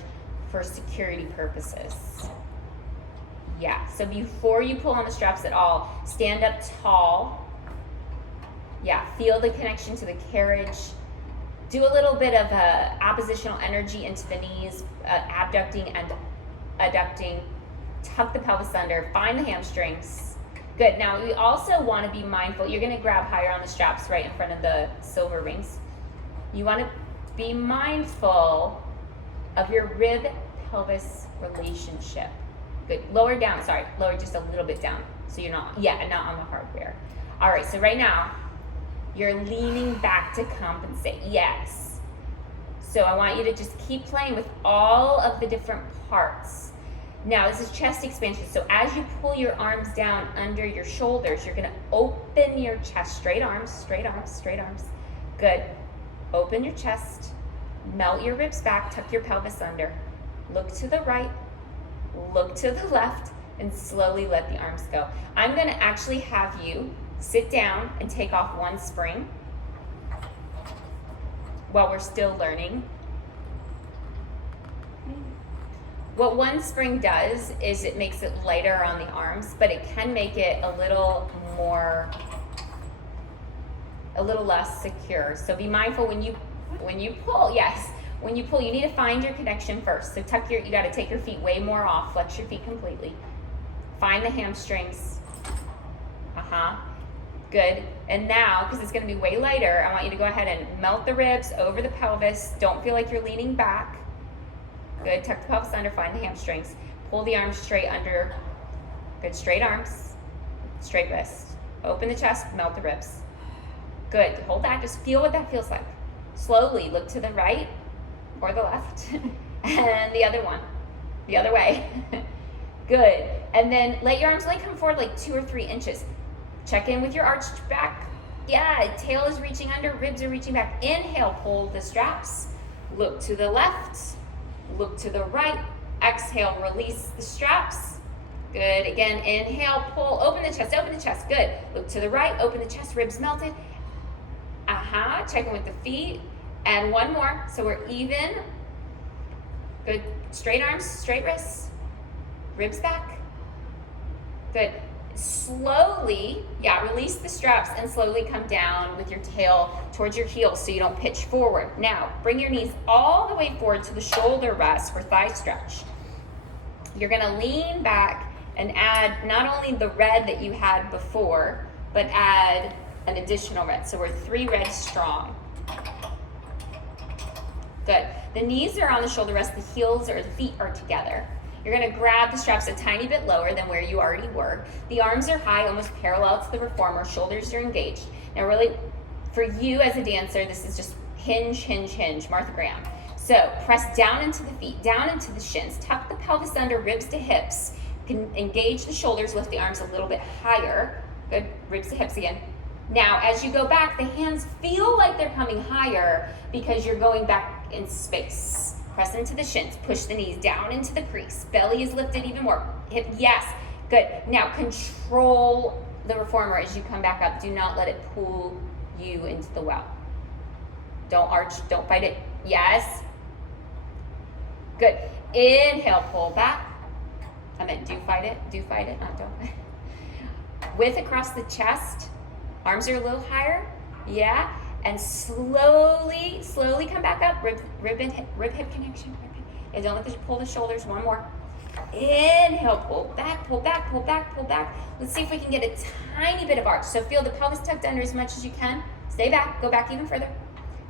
for security purposes. Yeah, so before you pull on the straps at all, stand up tall. Yeah, feel the connection to the carriage. Do a little bit of oppositional energy into the knees, abducting and adducting. Tuck the pelvis under, find the hamstrings. Good. Now we also want to be mindful. You're going to grab higher on the straps right in front of the silver rings. You want to be mindful of your rib-pelvis relationship. Good. Lower down. Sorry. Lower just a little bit down. So you're not on the hardware. All right. So right now, you're leaning back to compensate. Yes. So I want you to just keep playing with all of the different parts. Now, this is chest expansion. So as you pull your arms down under your shoulders, you're going to open your chest. Straight arms, straight arms, straight arms. Good. Open your chest. Melt your ribs back. Tuck your pelvis under. Look to the right. Look to the left. And slowly let the arms go. I'm going to actually have you sit down and take off one spring while we're still learning. What one spring does is it makes it lighter on the arms, but it can make it a little less secure. So be mindful when you pull. Yes, when you pull, you need to find your connection first. So you got to take your feet way more off. Flex your feet completely. Find the hamstrings. Good. And now, because it's going to be way lighter, I want you to go ahead and melt the ribs over the pelvis. Don't feel like you're leaning back. Good. Tuck the pelvis under, find the hamstrings. Pull the arms straight under. Good. Straight arms. Straight wrist. Open the chest, melt the ribs. Good. Hold that. Just feel what that feels like. Slowly look to the right or the left. And the other one. The other way. Good. And then let your arms come forward like 2 or 3 inches. Check in with your arched back. Yeah, tail is reaching under, ribs are reaching back. Inhale, pull the straps. Look to the left. Look to the right. Exhale, release the straps. Good. Again, inhale, pull, open the chest, open the chest. Good. Look to the right, open the chest, ribs melted. Checking with the feet. And one more, so we're even. Good. Straight arms, straight wrists, ribs back. Good. Slowly, release the straps and slowly come down with your tail towards your heels so you don't pitch forward. Now, bring your knees all the way forward to the shoulder rest for thigh stretch. You're gonna lean back and add not only the red that you had before, but add an additional red. So we're 3 reds strong. Good. The knees are on the shoulder rest, the heels or the feet are together. You're gonna grab the straps a tiny bit lower than where you already were. The arms are high, almost parallel to the reformer, shoulders are engaged. Now really, for you as a dancer, this is just hinge, hinge, hinge, Martha Graham. So press down into the feet, down into the shins, tuck the pelvis under, ribs to hips. You can engage the shoulders, lift the arms a little bit higher. Good, ribs to hips again. Now, as you go back, the hands feel like they're coming higher because you're going back in space. Press into the shins, push the knees down into the crease. Belly is lifted even more. Hip, yes, good. Now control the reformer as you come back up. Do not let it pull you into the well. Don't arch, don't fight it. Yes. Good. Inhale, pull back. I meant do fight it, not don't. Width across the chest. Arms are a little higher. Yeah. And slowly come back up. Rib hip connection. And don't let the pull the shoulders. One more. Inhale, pull back, pull back, pull back, pull back. Let's see if we can get a tiny bit of arch. So feel the pelvis tucked under as much as you can. Stay back, go back even further.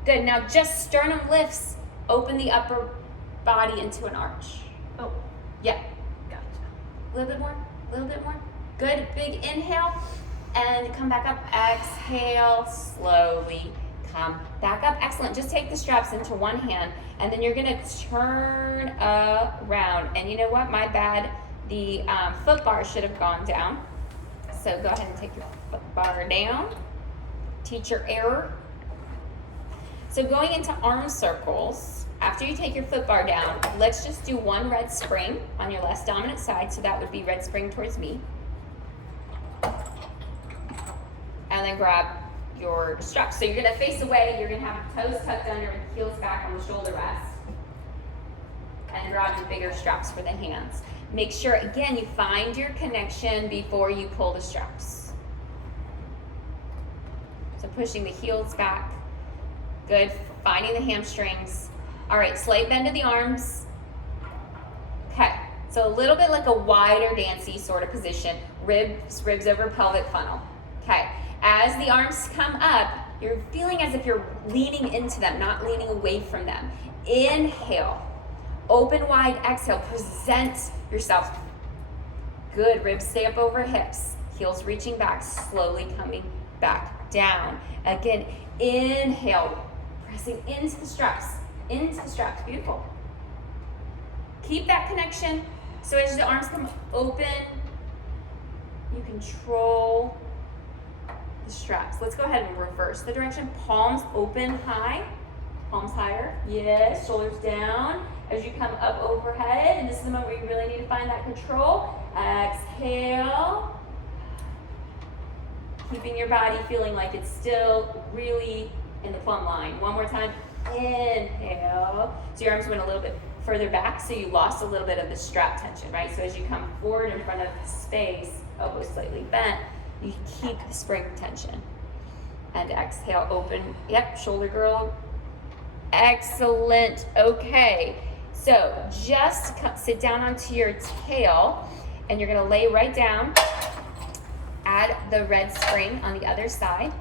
Good, now just sternum lifts. Open the upper body into an arch. Oh, yeah. gotcha. A little bit more, a little bit more. Good, big inhale. And come back up, exhale, slowly come back up. Excellent, just take the straps into one hand and then you're gonna turn around. And you know what, my bad, the foot bar should have gone down. So go ahead and take your foot bar down. Teacher error. So going into arm circles, after you take your foot bar down, let's just do one red spring on your less dominant side. So that would be red spring towards me. And then grab your straps. So you're gonna face away, you're gonna have your toes tucked under and heels back on the shoulder rest. And grab your bigger straps for the hands. Make sure, again, you find your connection before you pull the straps. So pushing the heels back. Good, finding the hamstrings. All right, slight bend of the arms. Okay, so a little bit like a wider dancey sort of position. Ribs over pelvic funnel. Okay. As the arms come up, you're feeling as if you're leaning into them, not leaning away from them. Inhale, open wide, exhale, present yourself. Good, ribs stay up over hips, heels reaching back, slowly coming back down. Again, inhale, pressing into the straps, beautiful. Keep that connection, so as the arms come open, you control the straps. Let's go ahead and reverse the direction. Palms open high, palms higher. Yes, shoulders down as you come up overhead. And this is the moment where you really need to find that control. Exhale. Keeping your body feeling like it's still really in the plumb line. One more time. Inhale. So your arms went a little bit further back, so you lost a little bit of the strap tension, right? So as you come forward in front of the space, elbows slightly bent, you keep the spring tension. And exhale, open. Yep, shoulder girl. Excellent. Okay, so just sit down onto your tail and you're gonna lay right down. Add the red spring on the other side.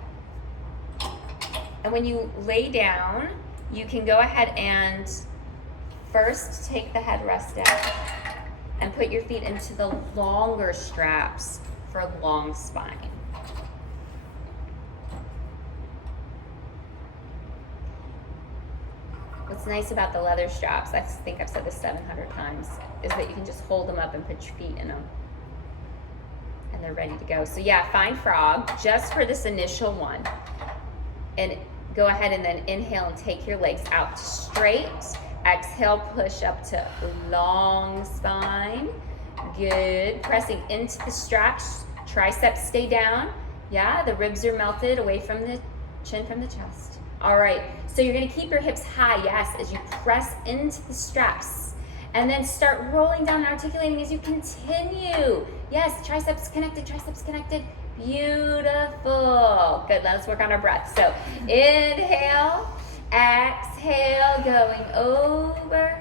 And when you lay down, you can go ahead and first take the headrest down and put your feet into the longer straps for a long spine. What's nice about the leather straps, I think I've said this 700 times, is that you can just hold them up and put your feet in them. And they're ready to go. So yeah, find frog just for this initial one. And go ahead and then inhale and take your legs out straight. Exhale, push up to long spine. Good. Pressing into the straps. Triceps stay down. Yeah, the ribs are melted away from the chin from the chest. All right, so you're gonna keep your hips high, yes, as you press into the straps. And then start rolling down and articulating as you continue. Yes, triceps connected, triceps connected. Beautiful. Good, let's work on our breath. So inhale, exhale, going over.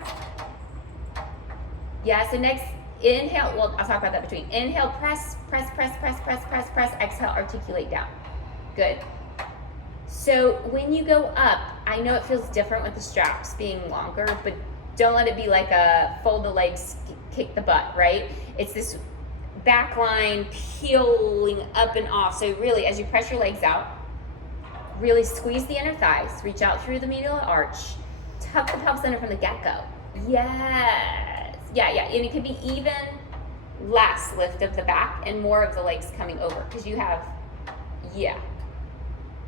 Yeah, so next, inhale, well, I'll talk about that between. Inhale, press, press, press, press, press, press, press. Exhale, articulate down. Good. So when you go up, I know it feels different with the straps being longer, but don't let it be like a fold the legs, kick the butt, right? It's this back line peeling up and off. So really, as you press your legs out, really squeeze the inner thighs, reach out through the medial arch, tuck the pelvis under from the get-go. Yes. Yeah, and it could be even less lift of the back and more of the legs coming over because you have, yeah.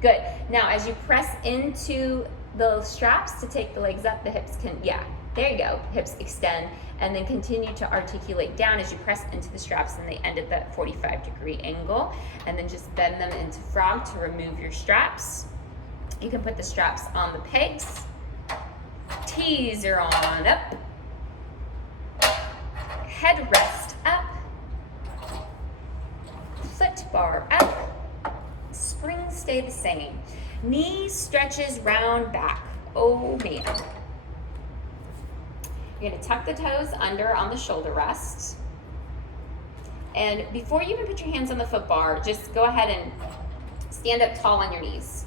Good. Now, as you press into the straps to take the legs up, the hips can, yeah, there you go. Hips extend and then continue to articulate down as you press into the straps and they end at that 45-degree angle. And then just bend them into frog to remove your straps. You can put the straps on the pegs. Teaser on up. Headrest up. Foot bar up. Springs stay the same. Knees stretches round back. Oh man. You're gonna tuck the toes under on the shoulder rest. And before you even put your hands on the foot bar, just go ahead and stand up tall on your knees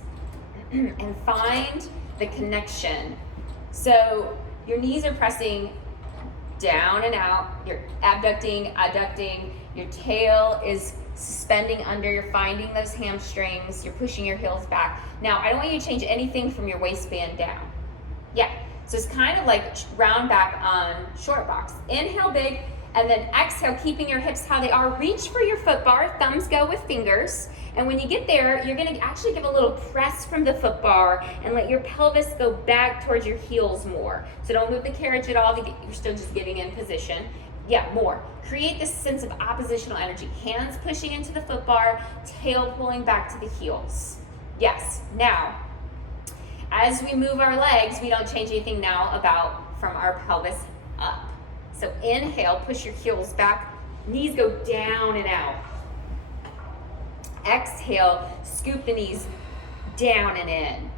and find the connection. So your knees are pressing down and out. You're abducting, adducting. Your tail is suspending under. You're finding those hamstrings. You're pushing your heels back. Now, I don't want you to change anything from your waistband down. Yeah. So it's kind of like round back on short box. Inhale big, and then exhale, keeping your hips how they are. Reach for your foot bar, thumbs go with fingers. And when you get there, you're gonna actually give a little press from the foot bar and let your pelvis go back towards your heels more. So don't move the carriage at all, you're still just getting in position. Yeah, more. Create this sense of oppositional energy. Hands pushing into the foot bar, tail pulling back to the heels. Yes, now, as we move our legs, we don't change anything now about from our pelvis up. So inhale, push your heels back, knees go down and out. Exhale, scoop the knees down and in.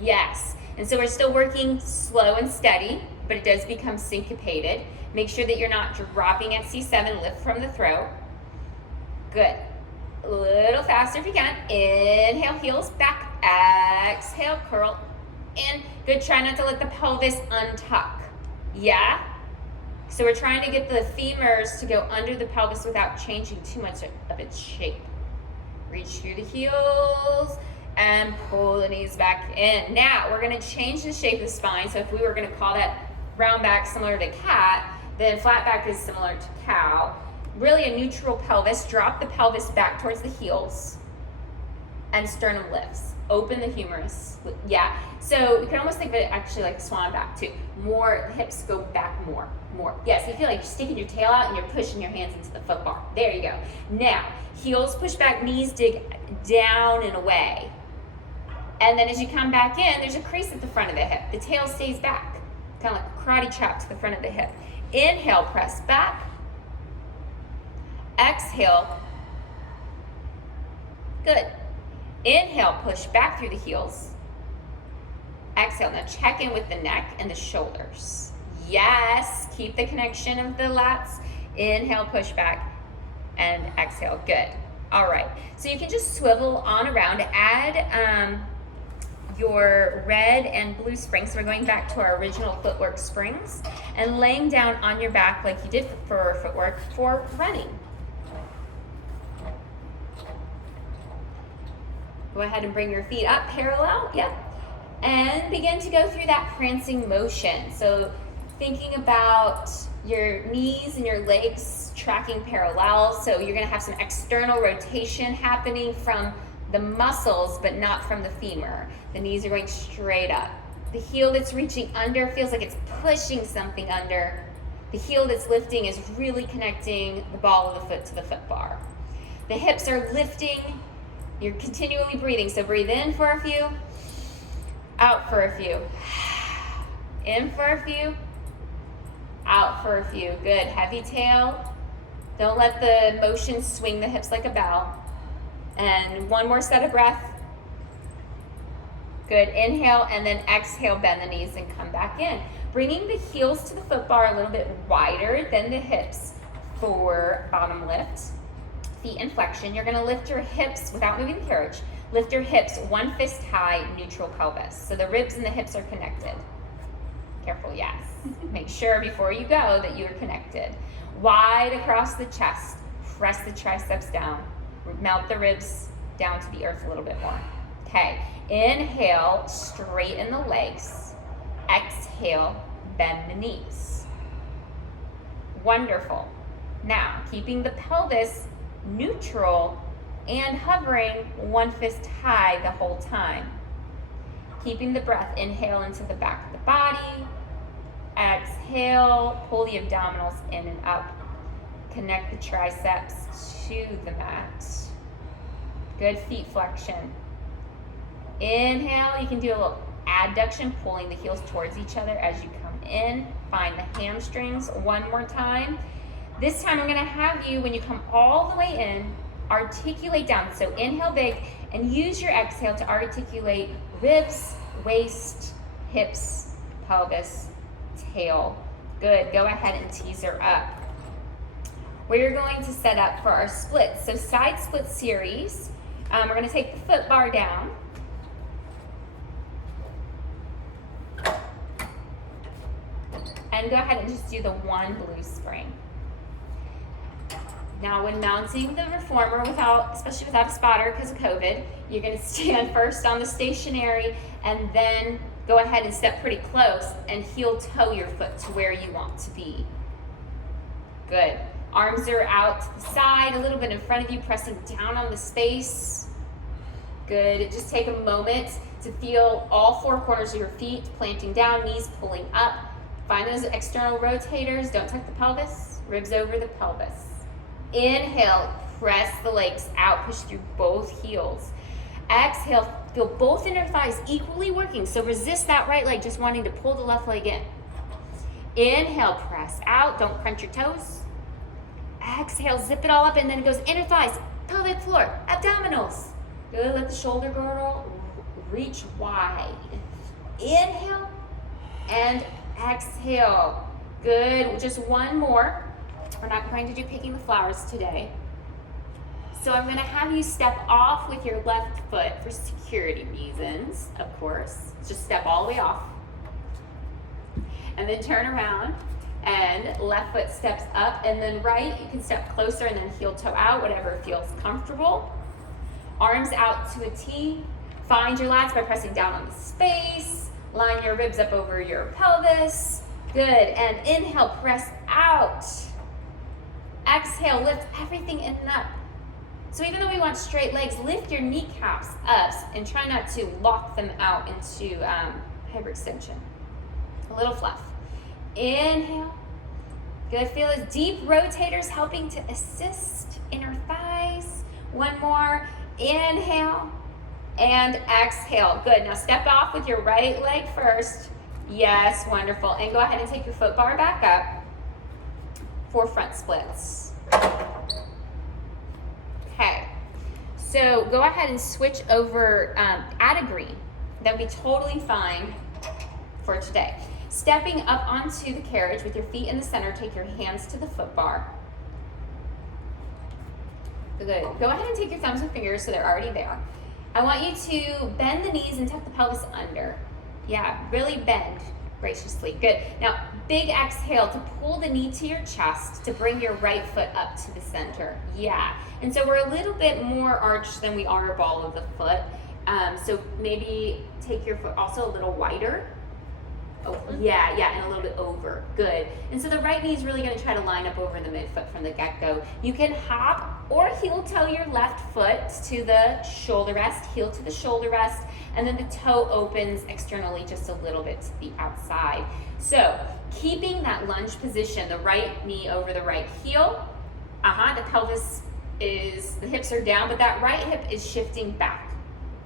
Yes, and so we're still working slow and steady, but it does become syncopated. Make sure that you're not dropping at C7, lift from the throat. Good. A little faster if you can. Inhale, heels back. Exhale, curl in. Good, try not to let the pelvis untuck. Yeah? So we're trying to get the femurs to go under the pelvis without changing too much of its shape. Reach through the heels and pull the knees back in. Now, we're gonna change the shape of the spine. So if we were gonna call that round back similar to cat, then flat back is similar to cow. Really a neutral pelvis. Drop the pelvis back towards the heels and sternum lifts. Open the humerus. Yeah, so you can almost think of it actually like swan back too. More, hips go back more. Yes, you feel like you're sticking your tail out and you're pushing your hands into the foot bar. There you go. Now, heels push back, knees dig down and away. And then as you come back in, there's a crease at the front of the hip. The tail stays back, kind of like a karate chop to the front of the hip. Inhale, press back. Exhale. Good. Inhale, push back through the heels. Exhale, now check in with the neck and the shoulders. Yes, keep the connection of the lats. Inhale, push back, and exhale, good. All right, so you can just swivel on around, add your red and blue springs. So we're going back to our original footwork springs and laying down on your back like you did for footwork for running. Go ahead and bring your feet up parallel, yep. And begin to go through that prancing motion. So thinking about your knees and your legs tracking parallel. So you're gonna have some external rotation happening from the muscles, but not from the femur. The knees are going straight up. The heel that's reaching under feels like it's pushing something under. The heel that's lifting is really connecting the ball of the foot to the foot bar. The hips are lifting. You're continually breathing. So breathe in for a few, out for a few. In for a few, out for a few. Good. Heavy tail. Don't let the motion swing the hips like a bell. And one more set of breath. Good. Inhale and then exhale, bend the knees and come back in. Bringing the heels to the foot bar a little bit wider than the hips for bottom lift. Feet in flexion. You're going to lift your hips without moving the carriage. Lift your hips one fist high, neutral pelvis. So the ribs and the hips are connected. Careful, yes. Make sure before you go that you are connected. Wide across the chest. Press the triceps down. Melt the ribs down to the earth a little bit more. Okay. Inhale, straighten the legs. Exhale, bend the knees. Wonderful. Now, keeping the pelvis neutral and hovering one fist high the whole time. Keeping the breath, inhale into the back of the body. Exhale, pull the abdominals in and up. Connect the triceps to the mat. Good feet flexion. Inhale, you can do a little adduction, pulling the heels towards each other as you come in. Find the hamstrings one more time. This time I'm gonna have you, when you come all the way in, articulate down. So inhale big and use your exhale to articulate ribs, waist, hips, pelvis, tail. Good, go ahead and teaser up. We're going to set up for our splits. So side split series, we're gonna take the foot bar down. And go ahead and just do the one blue spring. Now when mounting the reformer, especially without a spotter because of COVID, you're gonna stand first on the stationary and then go ahead and step pretty close and heel toe your foot to where you want to be. Good. Arms are out to the side, a little bit in front of you, pressing down on the space. Good. Just take a moment to feel all four corners of your feet planting down, knees pulling up. Find those external rotators. Don't tuck the pelvis. Ribs over the pelvis. Inhale, press the legs out, push through both heels. Exhale, feel both inner thighs equally working. So resist that right leg, just wanting to pull the left leg in. Inhale, press out. Don't crunch your toes. Exhale, zip it all up, and then it goes inner thighs, pelvic floor, abdominals. Good, let the shoulder girdle reach wide. Inhale and exhale. Good, just one more. We're not going to do picking the flowers today. So I'm going to have you step off with your left foot for security reasons, of course. Just step all the way off. And then turn around and left foot steps up, and then right, you can step closer and then heel toe out, whatever feels comfortable. Arms out to a T. Find your lats by pressing down on the space. Line your ribs up over your pelvis. Good, and inhale, press out. Exhale, lift everything in and up. So even though we want straight legs, lift your kneecaps up and try not to lock them out into hyperextension. A little fluff. Inhale. Good, feel those deep rotators helping to assist inner thighs. One more. Inhale and exhale. Good, now step off with your right leg first. Yes, wonderful. And go ahead and take your foot bar back up for front splits. Okay, so go ahead and switch over, add a green. That would be totally fine for today. Stepping up onto the carriage with your feet in the center, take your hands to the foot bar. Good. Go ahead and take your thumbs and fingers so they're already there. I want you to bend the knees and tuck the pelvis under. Yeah, really bend graciously. Good. Now, big exhale to pull the knee to your chest to bring your right foot up to the center. Yeah. And so we're a little bit more arched than we are a ball of the foot. So maybe take your foot also a little wider. Oh, yeah, and a little bit over. Good. And so the right knee is really going to try to line up over the midfoot from the get-go. You can hop or heel toe your left foot to the shoulder rest, heel to the shoulder rest, and then the toe opens externally just a little bit to the outside. So keeping that lunge position, the right knee over the right heel, the pelvis the hips are down, but that right hip is shifting back.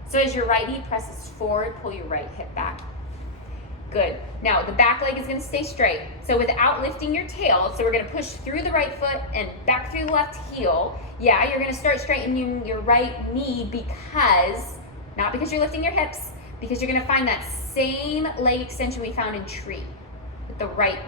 So as your right knee presses forward, pull your right hip back. Good. Now the back leg is going to stay straight. So without lifting your tail, so we're going to push through the right foot and back through the left heel. Yeah, you're going to start straightening your right knee not because you're lifting your hips, because you're going to find that same leg extension we found in tree with the right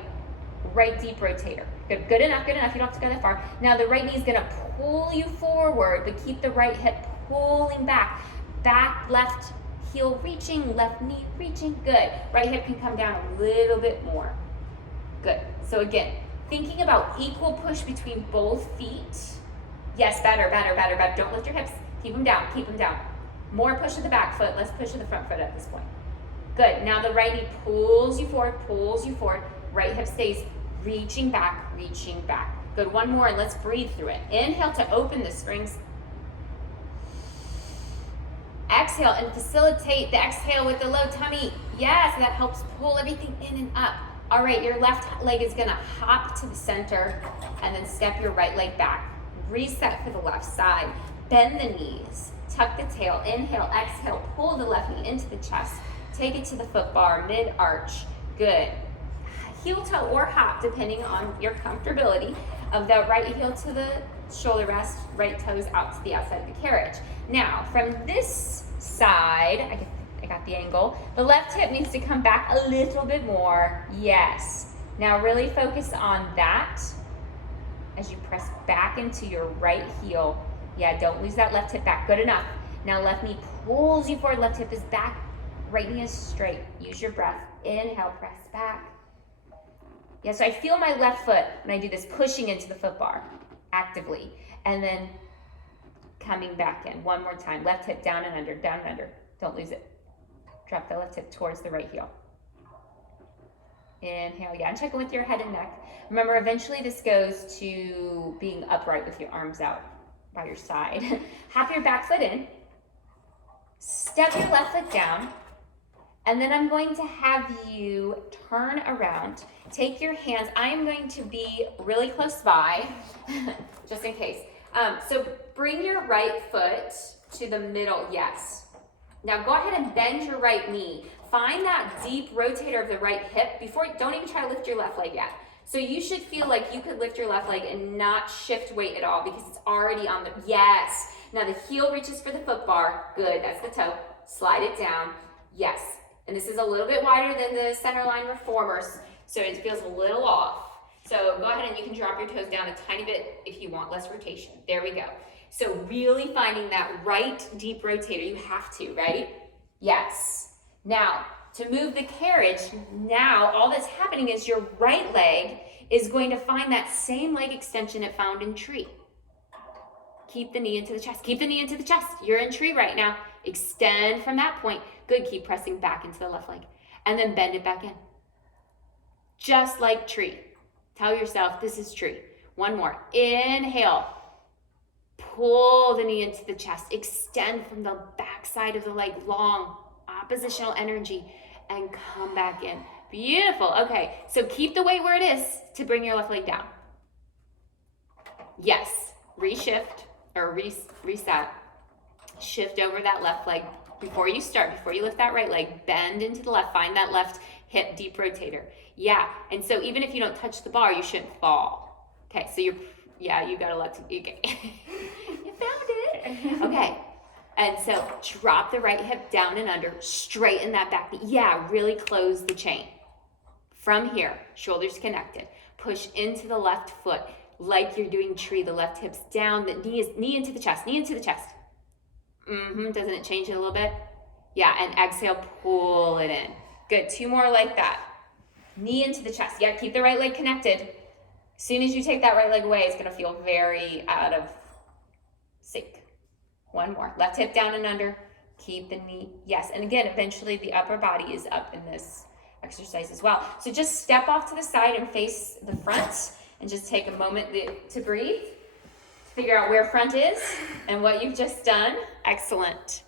deep rotator. Good enough. You don't have to go that far. Now the right knee is going to pull you forward, but keep the right hip pulling back. Back, left heel reaching, left knee reaching. Good. Right hip can come down a little bit more. Good. So again, thinking about equal push between both feet. Yes, better. Don't lift your hips. Keep them down. More push of the back foot, less push of the front foot at this point. Good. Now the right knee pulls you forward. Right hip stays reaching back. Good. One more, and let's breathe through it. Inhale to open the springs. Exhale and facilitate the exhale with the low tummy. Yes, that helps pull everything in and up. All right, your left leg is gonna hop to the center and then step your right leg back. Reset for the left side. Bend the knees, tuck the tail. Inhale, exhale, pull the left knee into the chest. Take it to the foot bar, mid-arch. Good. Heel toe or hop, depending on your comfortability, of the right heel to the shoulder rest, right toes out to the outside of the carriage. Now, from this side, I got the angle, the left hip needs to come back a little bit more. Yes. Now really focus on that as you press back into your right heel. Yeah, don't lose that left hip back. Good enough. Now left knee pulls you forward, left hip is back, right knee is straight. Use your breath. Inhale, press back. Yeah, so I feel my left foot when I do this, pushing into the foot bar actively, and then coming back in. One more time. Left hip down and under. Don't lose it. Drop the left hip towards the right heel. Inhale, and check in with your head and neck. Remember, eventually this goes to being upright with your arms out by your side. Hop your back foot in. Step your left foot down. And then I'm going to have you turn around. Take your hands. I am going to be really close by, just in case. So bring your right foot to the middle. Yes. Now go ahead and bend your right knee. Find that deep rotator of the right hip don't even try to lift your left leg yet. So you should feel like you could lift your left leg and not shift weight at all because it's already on the, yes. Now the heel reaches for the foot bar. Good, that's the toe. Slide it down. Yes. And this is a little bit wider than the center line reformers, so it feels a little off. So go ahead and you can drop your toes down a tiny bit if you want less rotation. There we go. So really finding that right deep rotator, you have to, right? Yes. Now, to move the carriage, now all that's happening is your right leg is going to find that same leg extension it found in tree. Keep the knee into the chest. Keep the knee into the chest. You're in tree right now. Extend from that point. Good. Keep pressing back into the left leg. And then bend it back in. Just like tree. Tell yourself this is tree. One more. Inhale. Pull the knee into the chest. Extend from the back side of the leg. Long. Oppositional energy. And come back in. Beautiful. Okay. So keep the weight where it is to bring your left leg down. Yes. Reshift. Or reset. Shift over that left leg before you lift that right leg, bend into the left, find that left hip deep rotator. Yeah, and so even if you don't touch the bar, you shouldn't fall. Okay, so you gotta you found it. Okay, and so drop the right hip down and under, straighten that back knee. Yeah, really close the chain. From here, shoulders connected, push into the left foot, like you're doing tree, the left hip's down, the knee into the chest, Doesn't it change it a little bit? Yeah, and exhale, pull it in. Good, 2 more like that. Knee into the chest. Yeah, keep the right leg connected. As soon as you take that right leg away, it's gonna feel very out of sync. 1 more, left hip down and under. Keep the knee, yes, and again, eventually the upper body is up in this exercise as well. So just step off to the side and face the front. And just take a moment to breathe. Figure out where front is and what you've just done. Excellent.